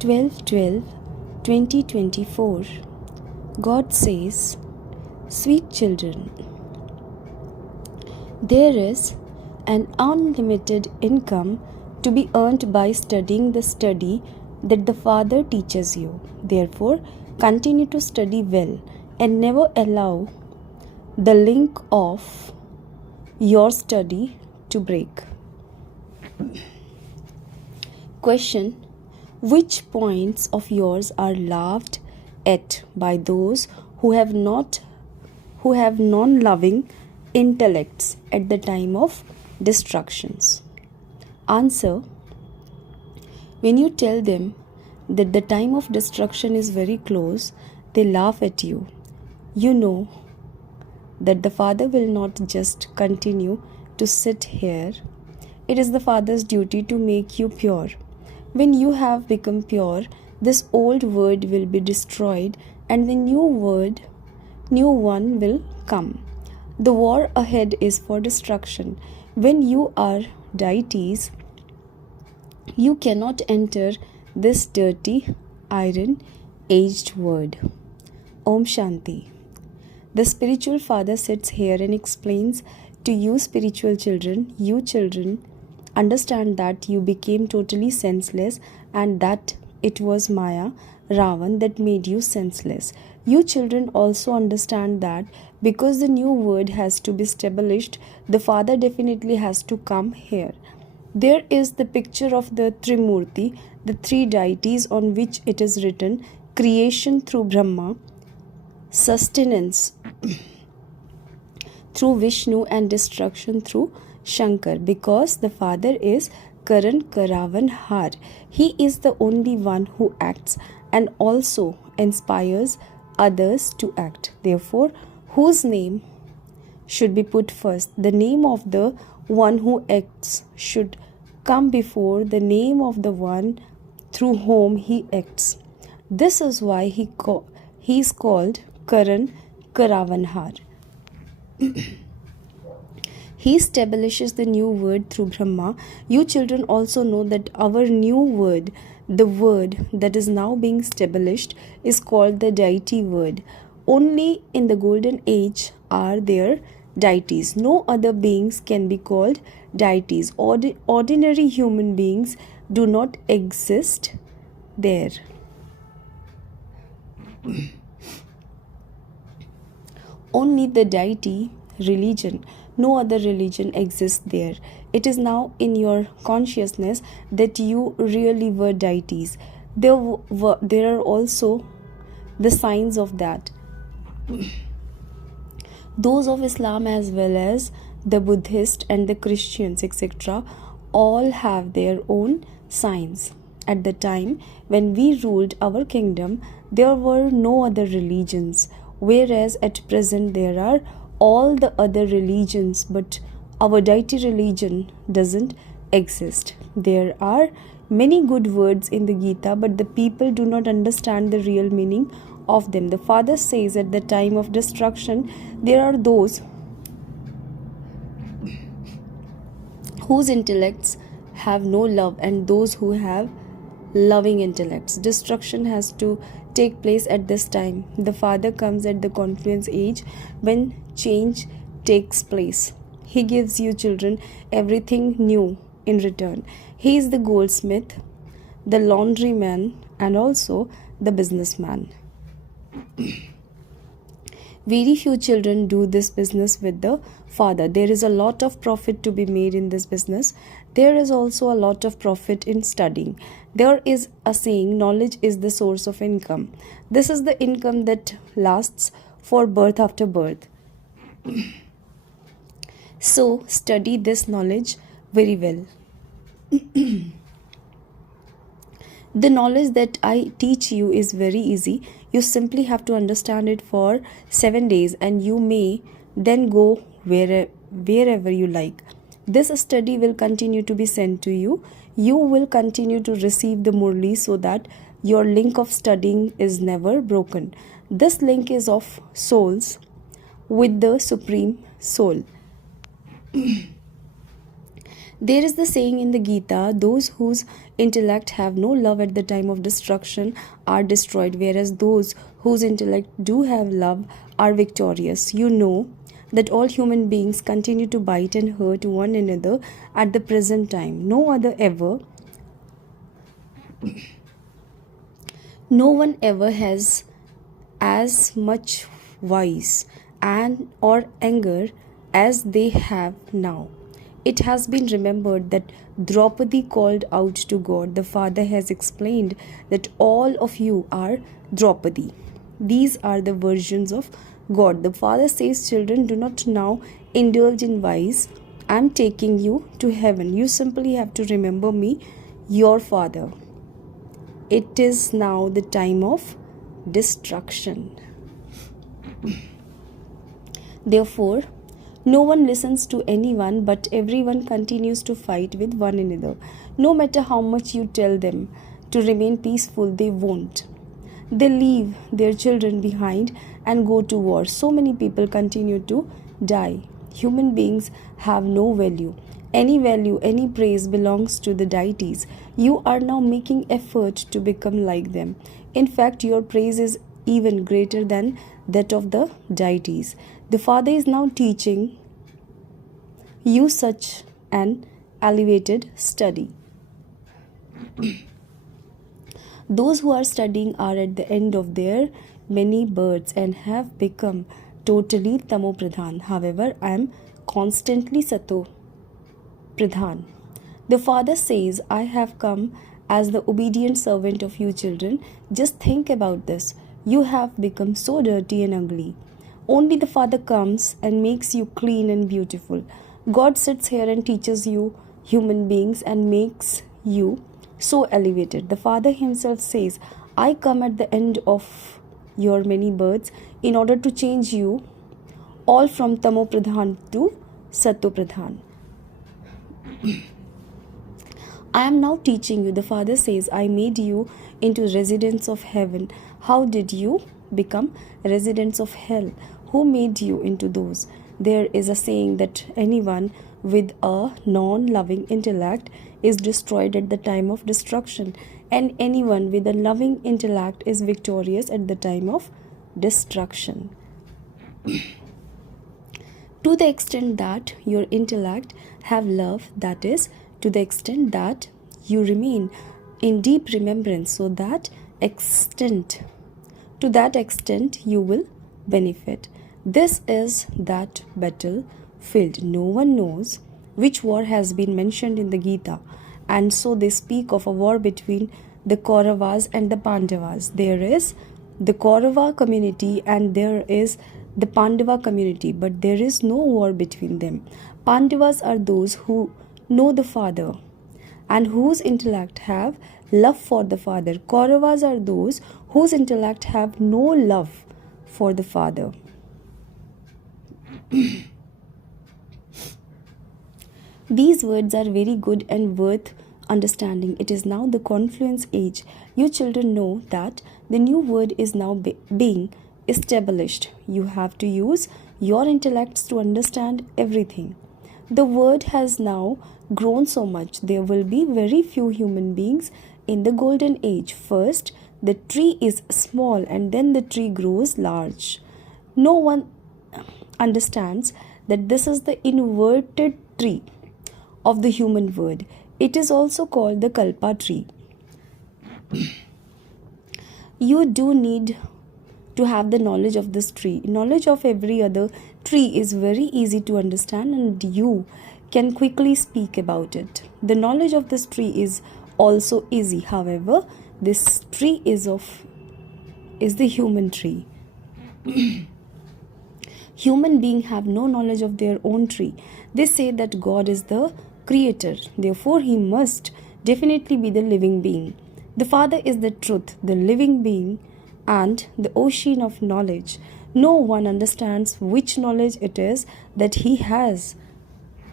12/12/2024. God says, "Sweet children, there is an unlimited income to be earned by studying the study that the Father teaches you. Therefore, continue to study well and never allow the link of your study to break." Question: which points of yours are laughed at by those who have non-loving intellects at the time of destructions? Answer: when you tell them that the time of destruction is very close, they laugh at you. You know that the Father will not just continue to sit here. It is the Father's duty to make you pure. When you have become pure, this old world will be destroyed and the new one will come. The war ahead is for destruction. When you are deities, you cannot enter this dirty, iron-aged world. Om Shanti. The spiritual father sits here and explains to you spiritual children, you children, understand that you became totally senseless and that it was Maya, Ravan, that made you senseless. You children also understand that because the new word has to be established, the Father definitely has to come here. There is the picture of the Trimurti, the three deities, on which it is written, creation through Brahma, sustenance through Vishnu, and destruction through Shankar, because the Father is Karan Karavan Har. He is the only one who acts and also inspires others to act. Therefore, whose name should be put first? The name of the one who acts should come before the name of the one through whom he acts. This is why he is called Karan Karavanhar. He establishes the new word through Brahma. You children also know that our new word, the word that is now being established, is called the deity word. Only in the golden age are there deities. No other beings can be called deities. Ordinary human beings do not exist there. Only the deity religion. No other religion exists there. It is now in your consciousness that you really were deities. There are also the signs of that. Those of Islam as well as the Buddhist and the Christians, etc., all have their own signs. At the time when we ruled our kingdom, there were no other religions, whereas at present there are all the other religions, but our deity religion doesn't exist. There are many good words in the Gita, but the people do not understand the real meaning of them. The Father says at the time of destruction, there are those whose intellects have no love and those who have loving intellects. Destruction has to take place at this time. The Father comes at the confluence age when change takes place. He gives you children everything new in return. He is the goldsmith, the laundryman, and also the businessman. Very few children do this business with the Father. There is a lot of profit to be made in this business. There is also a lot of profit in studying. There is a saying, knowledge is the source of income. This is the income that lasts for birth after birth. So study this knowledge very well. The knowledge that I teach you is very easy. You simply have to understand it for 7 days and you may then go wherever you like. This study will continue to be sent to you. You will continue to receive the Murli so that your link of studying is never broken. This link is of souls with the Supreme Soul. There is the saying in the Gita, those whose intellect have no love at the time of destruction are destroyed, whereas those whose intellect do have love are victorious. You know that all human beings continue to bite and hurt one another at the present time. No one ever has as much vice and or anger as they have now. It has been remembered that Draupadi called out to God. The Father has explained that all of you are Draupadi. These are the versions of God. The Father says, children, do not now indulge in vice. I am taking you to heaven. You simply have to remember me, your Father. It is now the time of destruction. Therefore, no one listens to anyone, but everyone continues to fight with one another. No matter how much you tell them to remain peaceful, they won't. They leave their children behind and go to war. So many people continue to die. Human beings have no value. Any praise belongs to the deities. You are now making effort to become like them. In fact, your praise is even greater than that of the deities. The Father is now teaching you such an elevated study. Those who are studying are at the end of their many births and have become totally tamo pradhan. However, I am constantly sato pradhan. The Father says, I have come as the obedient servant of you children. Just think about this. You have become so dirty and ugly. Only the Father comes and makes you clean and beautiful. God sits here and teaches you human beings and makes you so elevated. The Father himself says, I come at the end of your many births in order to change you all from tamo pradhan to sato pradhan. I am now teaching you. The Father says, I made you into residents of heaven. How did you become residents of hell? Who made you into those? There is a saying that anyone with a non-loving intellect is destroyed at the time of destruction, and anyone with a loving intellect is victorious at the time of destruction. To the extent that your intellect have love, that is, to the extent that you remain in deep remembrance, to that extent you will benefit. This is that battlefield. No one knows which war has been mentioned in the Gita, and so they speak of a war between the Kauravas and the Pandavas. There is the Kaurava community and there is the Pandava community, but there is no war between them. Pandavas are those who know the Father and whose intellect have love for the Father. Kauravas are those whose intellect have no love for the Father. These words are very good and worth understanding. It is now the confluence age. You children know that the new word is now being established. You have to use your intellects to understand everything. The word has now grown so much. There will be very few human beings in the golden age. First, the tree is small and then the tree grows large. No one understands that this is the inverted tree of the human word. It is also called the Kalpa tree. You do need to have the knowledge of this tree. Knowledge of every other tree is very easy to understand and you can quickly speak about it. The knowledge of this tree is also easy. However, this tree is the human tree. Human beings have no knowledge of their own tree. They say that God is the creator. Therefore, he must definitely be the living being. The Father is the truth, the living being, and the ocean of knowledge. No one understands which knowledge it is that he has.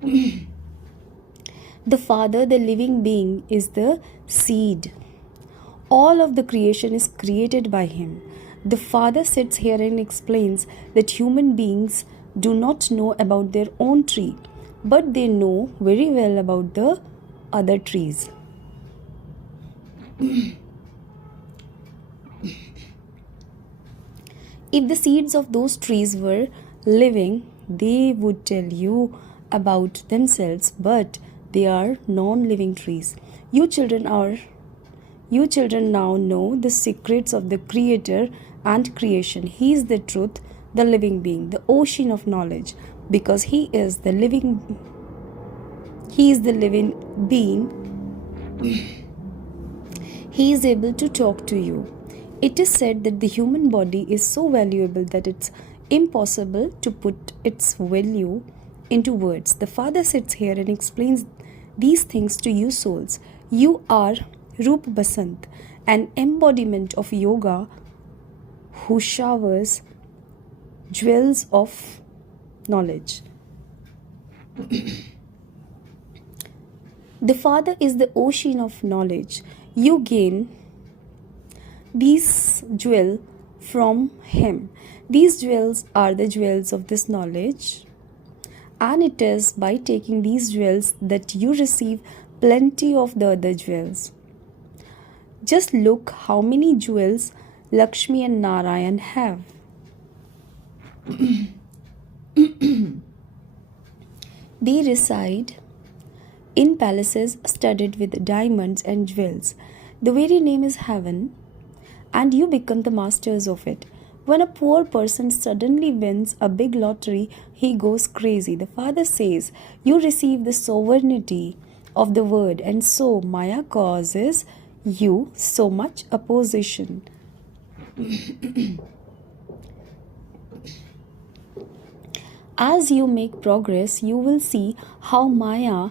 The Father, the living being, is the seed. All of the creation is created by him. The Father sits here and explains that human beings do not know about their own tree. but they know very well about the other trees. If the seeds of those trees were living, they would tell you about themselves, but they are non-living trees. You children now know the secrets of the Creator and creation. He is the truth, the living being, the ocean of knowledge, because He is the living being. He is able to talk to you. It is said that the human body is so valuable that it's impossible to put its value into words. The Father sits here and explains these things to you souls. You are Rup Basant, an embodiment of yoga who showers jewels of knowledge. The Father is the ocean of knowledge. You gain these jewels from Him. These jewels are the jewels of this knowledge, and it is by taking these jewels that you receive plenty of the other jewels. Just look how many jewels Lakshmi and Narayan have. They reside in palaces studded with diamonds and jewels. The very name is heaven, and you become the masters of it. When a poor person suddenly wins a big lottery, he goes crazy. The Father says, you receive the sovereignty of the word, and so Maya causes you so much opposition. As you make progress, you will see how Maya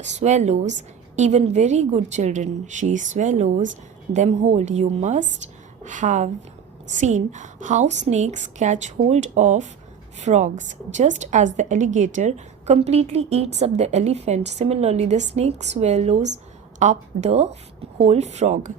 swallows even very good children. She swallows them whole. You must have seen how snakes catch hold of frogs, just as the alligator completely eats up the elephant. Similarly, the snake swallows up the whole frog.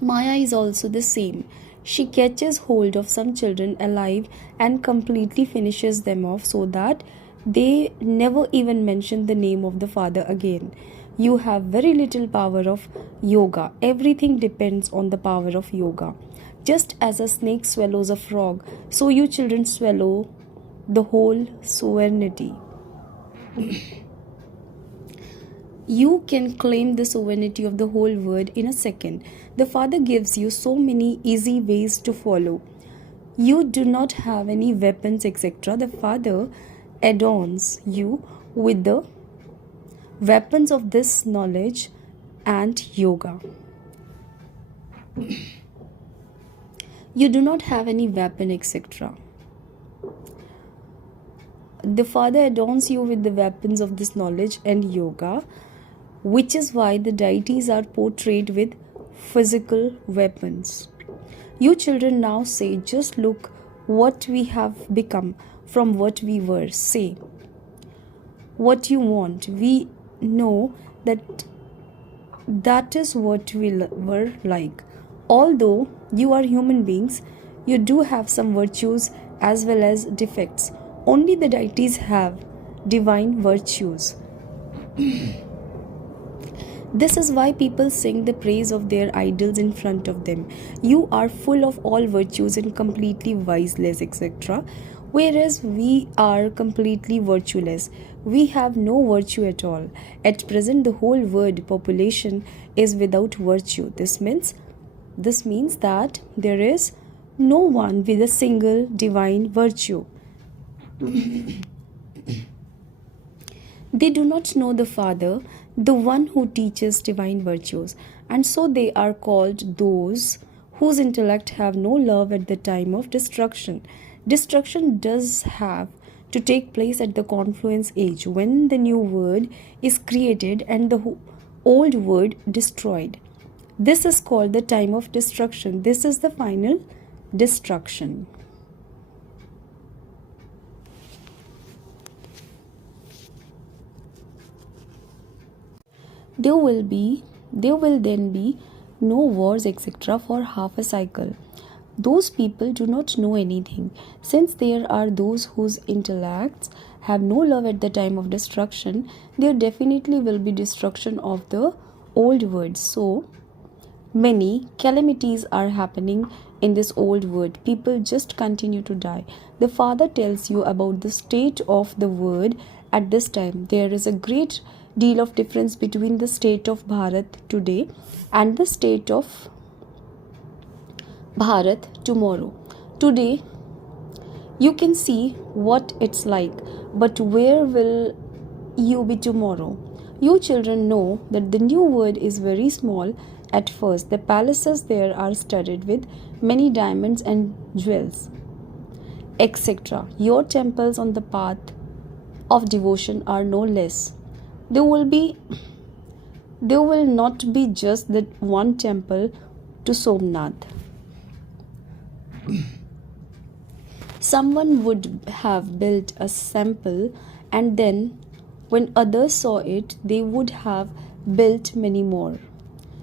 Maya is also the same. She catches hold of some children alive and completely finishes them off so that they never even mention the name of the Father again. You have very little power of yoga. Everything depends on the power of yoga. Just as a snake swallows a frog, so you children swallow the whole sovereignty. You can claim the sovereignty of the whole world in a second. The Father gives you so many easy ways to follow. You do not have any weapons, etc. The Father adorns you with the weapons of this knowledge and yoga. You do not have any weapon, etc. The Father adorns you with the weapons of this knowledge and yoga, which is why the deities are portrayed with physical weapons. You children now say, just look what we have become from what we were. Say what you want. We know that is what we were like. Although you are human beings, you do have some virtues as well as defects. Only the deities have divine virtues. This is why people sing the praise of their idols in front of them. You are full of all virtues and completely viceless, etc. Whereas we are completely virtueless. We have no virtue at all. At present, the whole world population is without virtue. This means that there is no one with a single divine virtue. They do not know the Father, the one who teaches divine virtues, and so they are called those whose intellect have no love at the time of destruction. Destruction does have to take place at the confluence age, when the new world is created and the old world destroyed. This is called the time of destruction. This is the final destruction. There will then be no wars, etc. for half a cycle. Those people do not know anything. Since there are those whose intellects have no love at the time of destruction, there definitely will be destruction of the old world. So many calamities are happening in this old world. People just continue to die. The Father tells you about the state of the world at this time. There is a great deal of difference between the state of Bharat today and the state of Bharat tomorrow. Today, you can see what it's like, but where will you be tomorrow? You children know that the new world is very small at first. The palaces there are studded with many diamonds and jewels, etc. Your temples on the path of devotion are no less. There will not be just that one temple to Somnath. Someone would have built a sample, and then when others saw it, they would have built many more.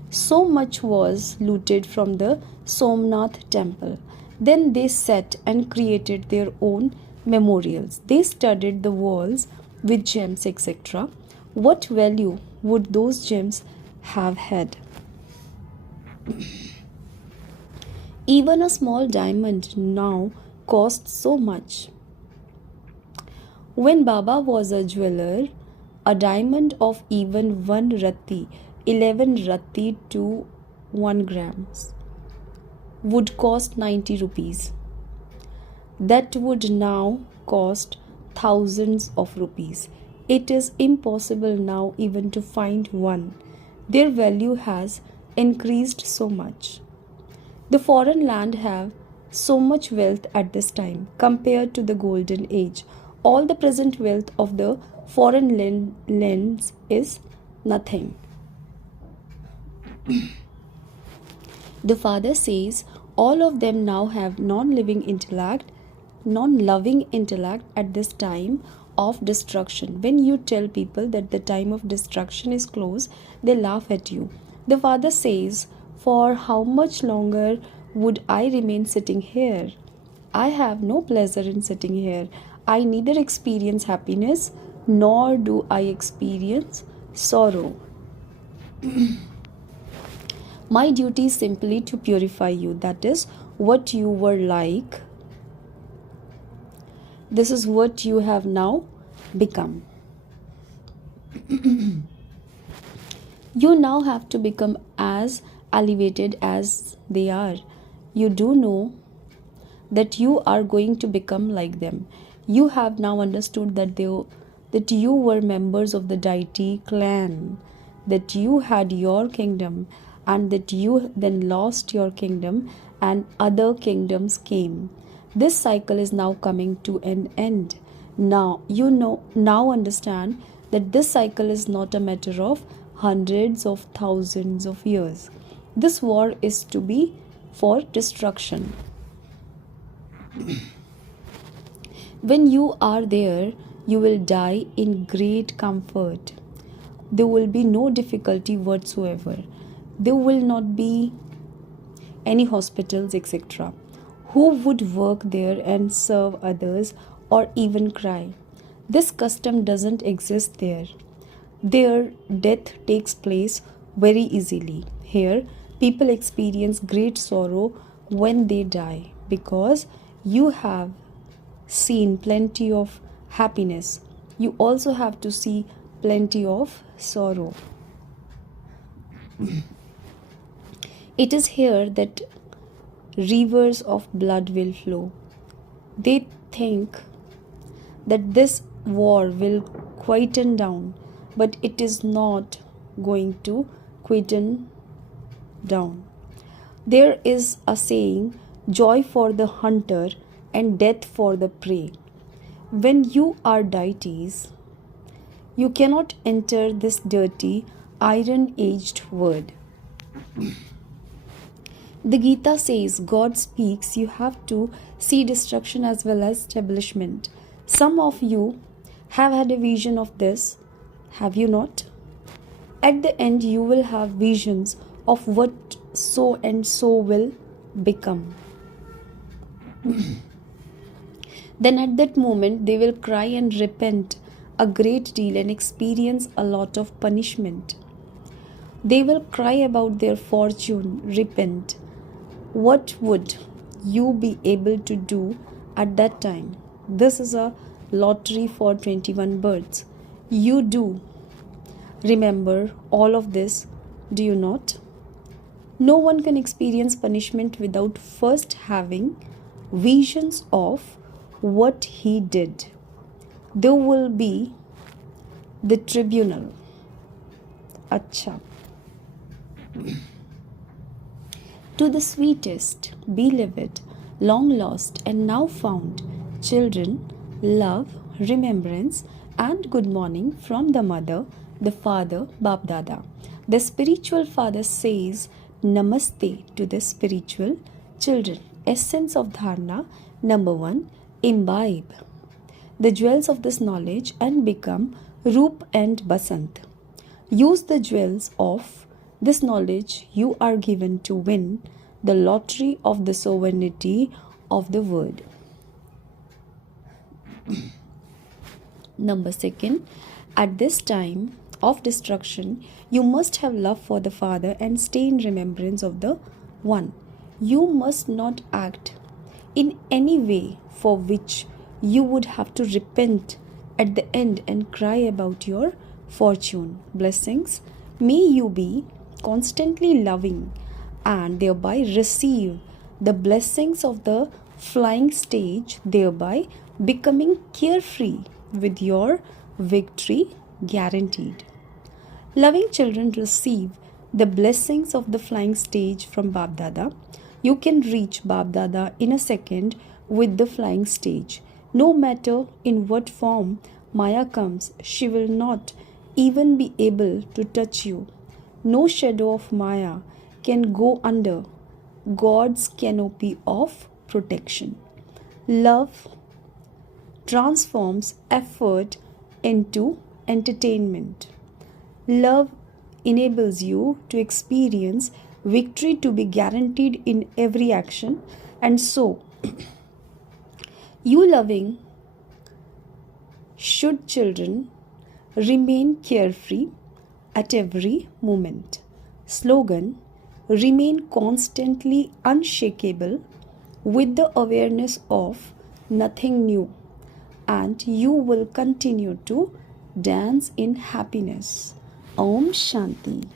So much was looted from the Somnath temple. Then they sat and created their own memorials. They studded the walls with gems, etc. What value would those gems have had? Even a small diamond now costs so much. When Baba was a jeweler, a diamond of even 1 rati, 11 rati to 1 grams, would cost 90 rupees. That would now cost thousands of rupees. It is impossible now even to find one. Their value has increased so much. The foreign land have so much wealth at this time compared to the golden age. All the present wealth of the foreign lands is nothing. The Father says all of them now have non-loving intellect at this time of destruction. When you tell people that the time of destruction is close, they laugh at you. The Father says, for how much longer would I remain sitting here? I have no pleasure in sitting here. I neither experience happiness nor do I experience sorrow. My duty is simply to purify you. That is what you were like. This is what you have now become. You now have to become as elevated as they are. You do know that you are going to become like them. You have now understood that you were members of the deity clan, that you had your kingdom, and that you then lost your kingdom and other kingdoms came. This cycle is now coming to an end. Now understand that this cycle is not a matter of hundreds of thousands of years. This war is to be for destruction. When you are there, you will die in great comfort. There will be no difficulty whatsoever. There will not be any hospitals, etc. Who would work there and serve others or even cry? This custom doesn't exist there. There, death takes place very easily. Here, people experience great sorrow when they die because you have seen plenty of happiness. You also have to see plenty of sorrow. It is here that rivers of blood will flow. They think that this war will quieten down, but it is not going to quieten down. There is a saying, joy for the hunter and death for the prey. When you are deities, you cannot enter this dirty, iron-aged world. The Gita says God speaks, you have to see destruction as well as establishment. Some of you have had a vision of this, have you not? At the end, you will have visions of what so and so will become. then at that moment they will cry and repent a great deal and experience a lot of punishment. They will cry about their fortune, repent. What would you be able to do at that time? This is a lottery for 21 birds. You do remember all of this, do you not? No one can experience punishment without first having visions of what he did. There will be the tribunal. Acha. To the sweetest, beloved, long lost and now found children, love, remembrance, and good morning from the mother, the father, Bap Dada. The spiritual father says Namaste to the spiritual children. Essence of Dharana, number 1, imbibe the jewels of this knowledge and become Roop and Basant. Use the jewels of this knowledge you are given to win the lottery of the sovereignty of the word. Number 2, at this time of destruction, you must have love for the Father and stay in remembrance of the One. You must not act in any way for which you would have to repent at the end and cry about your fortune. Blessings. May you be constantly loving and thereby receive the blessings of the flying stage, thereby becoming carefree with your victory guaranteed. Loving children receive the blessings of the flying stage from Bap Dada. You can reach Bap Dada in a second with the flying stage. No matter in what form Maya comes, she will not even be able to touch you. No shadow of Maya can go under God's canopy of protection. Love transforms effort into entertainment. Love enables you to experience victory to be guaranteed in every action, and so you loving should children remain carefree at every moment. Slogan: remain constantly unshakable with the awareness of nothing new, and you will continue to dance in happiness. Om Shanti.